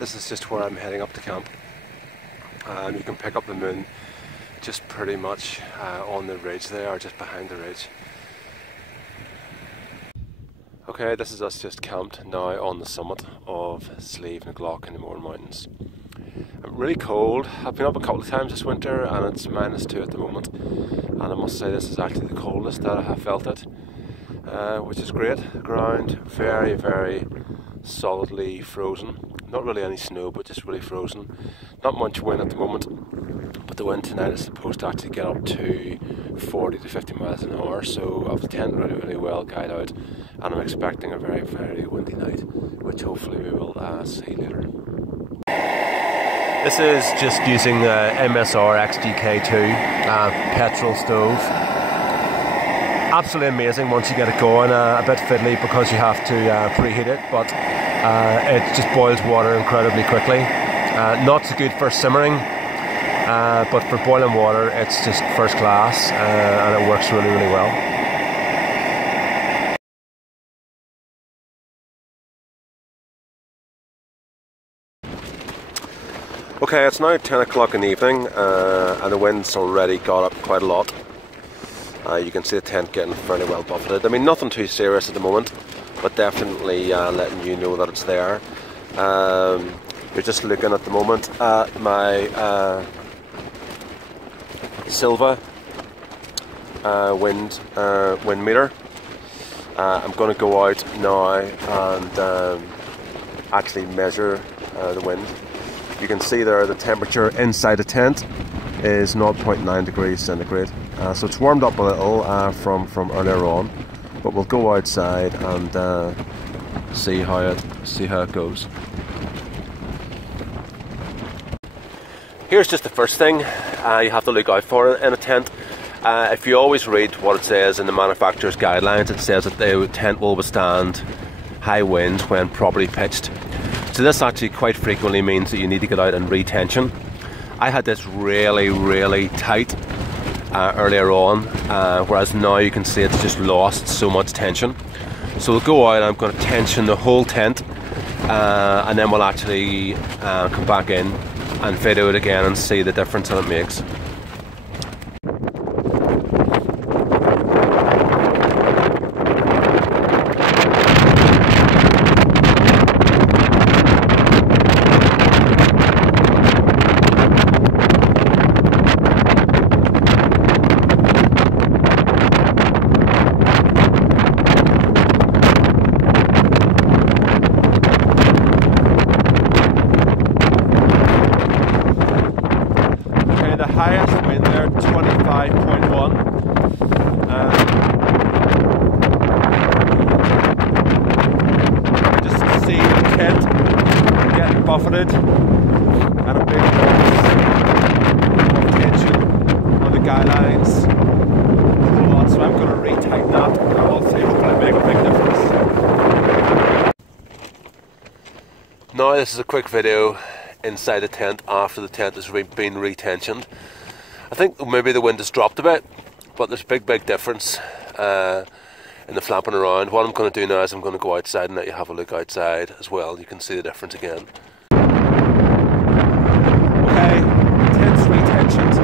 This is just where I'm heading up to camp. You can pick up the moon just pretty much on the ridge there, or just behind the ridge. Okay, this is us just camped now on the summit of Slieve na Glock in the Mourne Mountains. I'm really cold. I've been up a couple of times this winter and it's -2 at the moment, and I must say this is actually the coldest that I have felt it, which is great. The ground very, very solidly frozen. Not really any snow, but just really frozen. Not much wind at the moment, but the wind tonight is supposed to actually get up to 40 to 50 miles an hour, so I've the tent really, really well guyed out, and I'm expecting a very, very windy night, which hopefully we will see later. This is just using the MSR XGK2 petrol stove. Absolutely amazing once you get it going. A bit fiddly because you have to preheat it, but it just boils water incredibly quickly. Not so good for simmering, but for boiling water it's just first class, and it works really, really well. Okay, it's now 10 o'clock in the evening, and the wind's already got up quite a lot. You can see the tent getting fairly well buffeted. I mean, nothing too serious at the moment, but definitely letting you know that it's there. You're just looking at the moment at my Silva wind meter. I'm going to go out now and actually measure the wind. You can see there the temperature inside the tent is 0.9 degrees centigrade. So it's warmed up a little from earlier on, but we'll go outside and see how it goes. Here's just the first thing you have to look out for in a tent. If you always read what it says in the manufacturer's guidelines, it says that the tent will withstand high winds when properly pitched. So this actually quite frequently means that you need to get out and retension. I had this really, really tight earlier on, whereas now you can see it's just lost so much tension. So we'll go out and I'm going to tension the whole tent, and then we'll actually come back in and video it again and see the difference that it makes. Highest wind there, 25.1. Just see the tent getting buffeted, and a big tension on the guylines. So I'm going to retighten that, and we'll see, hopefully make a big difference. Now this is a quick video inside the tent after the tent has been retensioned. I think maybe the wind has dropped a bit, but there's a big difference in the flapping around. What I'm going to do now is I'm going to go outside and let you have a look outside as well. You can see the difference again. Okay, tent's retensioned,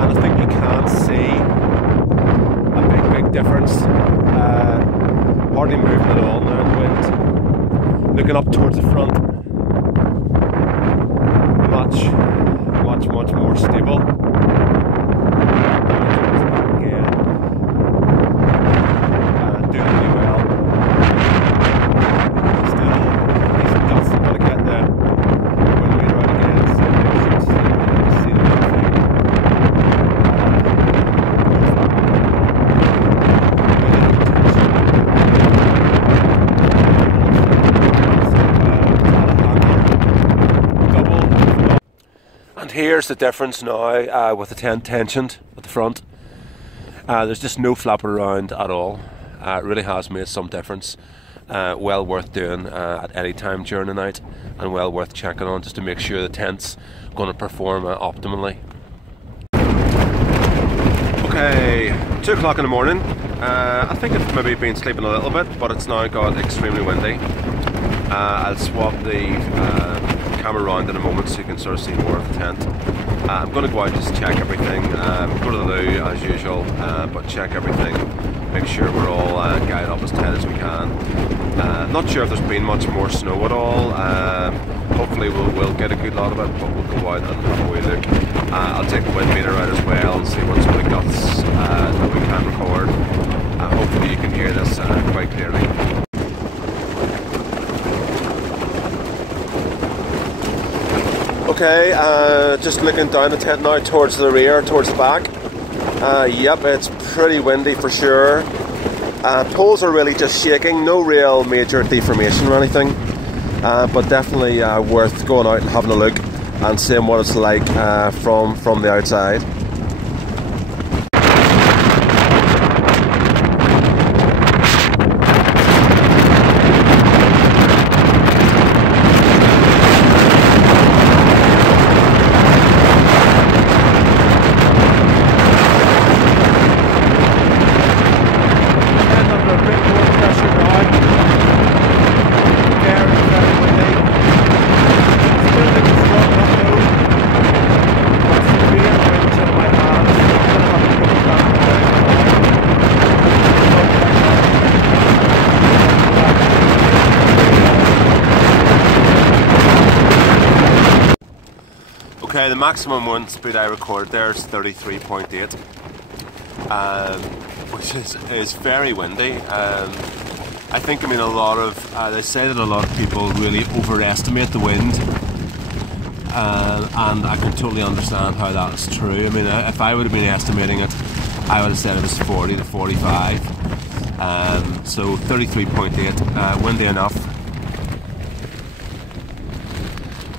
and I think you can see a big difference. Hardly moving at all now in the wind. Looking up towards the front, much more stable. Again, doing really well. Still decent gusts. I'm going to get the wind meter out again, so you should see the whole thing. And here's the difference now with the tent tensioned at the front. There's just no flapping around at all. It really has made some difference. Well worth doing at any time during the night, and well worth checking on just to make sure the tent's going to perform optimally. Okay, 2 o'clock in the morning. I think it's maybe been sleeping a little bit, but it's now got extremely windy. I'll swap the camera around in a moment so you can sort of see more of the tent. I'm going to go out and just check everything, go to the loo as usual, but check everything, make sure we're all guyed up as tight as we can. Not sure if there's been much more snow at all. Hopefully we'll get a good lot of it, but we'll go out and have a wee look. I'll take the wind meter out as well and see what sort of gusts that we can record. Hopefully you can hear this quite clearly. Okay, just looking down the tent now towards the rear, towards the back. Yep, it's pretty windy for sure. Poles are really just shaking, no real major deformation or anything, but definitely worth going out and having a look and seeing what it's like from the outside. Okay, the maximum wind speed I recorded there is 33.8, which is very windy. I think, a lot of, they say that a lot of people really overestimate the wind, and I can totally understand how that is true. If I would have been estimating it, I would have said it was 40 to 45, so 33.8, windy enough.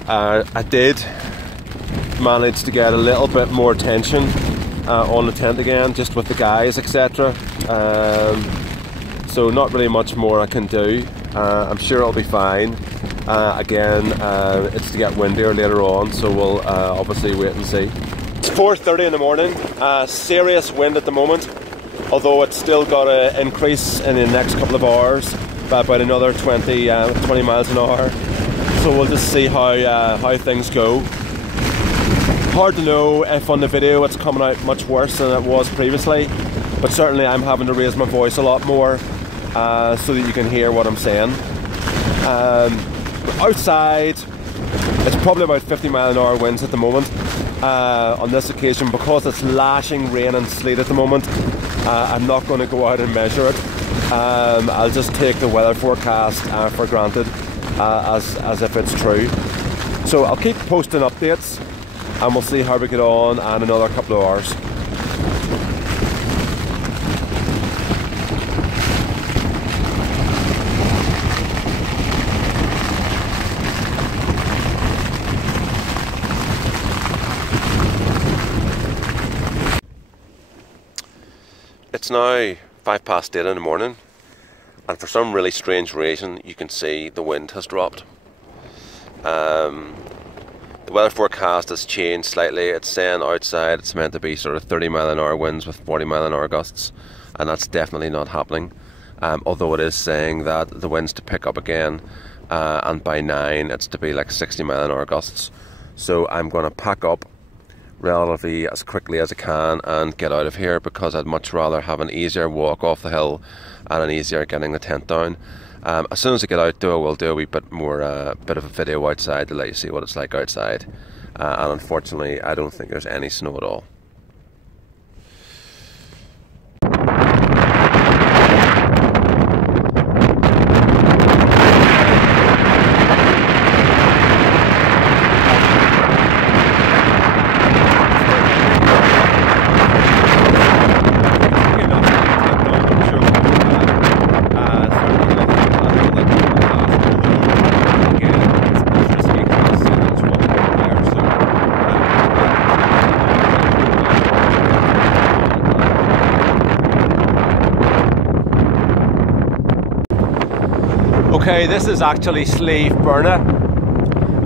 I did managed to get a little bit more tension on the tent again, just with the guys, etc. So not really much more I can do. I'm sure it'll be fine. Again, it's to get windier later on, so we'll obviously wait and see. It's 4:30 in the morning, serious wind at the moment, although it's still got to increase in the next couple of hours by about another 20 miles an hour. So we'll just see how things go. Hard to know if on the video it's coming out much worse than it was previously, but certainly I'm having to raise my voice a lot more so that you can hear what I'm saying. Outside, it's probably about 50-mile-an-hour winds at the moment. On this occasion, because it's lashing rain and sleet at the moment, I'm not going to go out and measure it. I'll just take the weather forecast for granted as if it's true. So I'll keep posting updates, and we'll see how we get on in another couple of hours. It's now 8:05 in the morning, and for some really strange reason you can see the wind has dropped. The weather forecast has changed slightly. It's saying outside it's meant to be sort of 30-mile-an-hour winds with 40-mile-an-hour gusts, and that's definitely not happening. Although it is saying that the winds to pick up again, and by 9 it's to be like 60-mile-an-hour gusts. So I'm going to pack up relatively as quickly as I can and get out of here, because I'd much rather have an easier walk off the hill and an easier getting the tent down. As soon as I get out though, I will do a wee bit more, bit of a video outside to let you see what it's like outside. And unfortunately, I don't think there's any snow at all. Okay, this is actually Slieve Burna.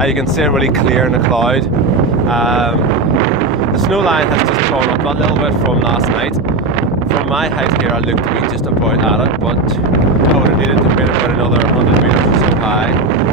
You can see it really clear in the cloud. The snow line has just gone up a little bit from last night. From my height here, I look to be just about at it, but I would have needed to be about another 100 metres or so high. Bye.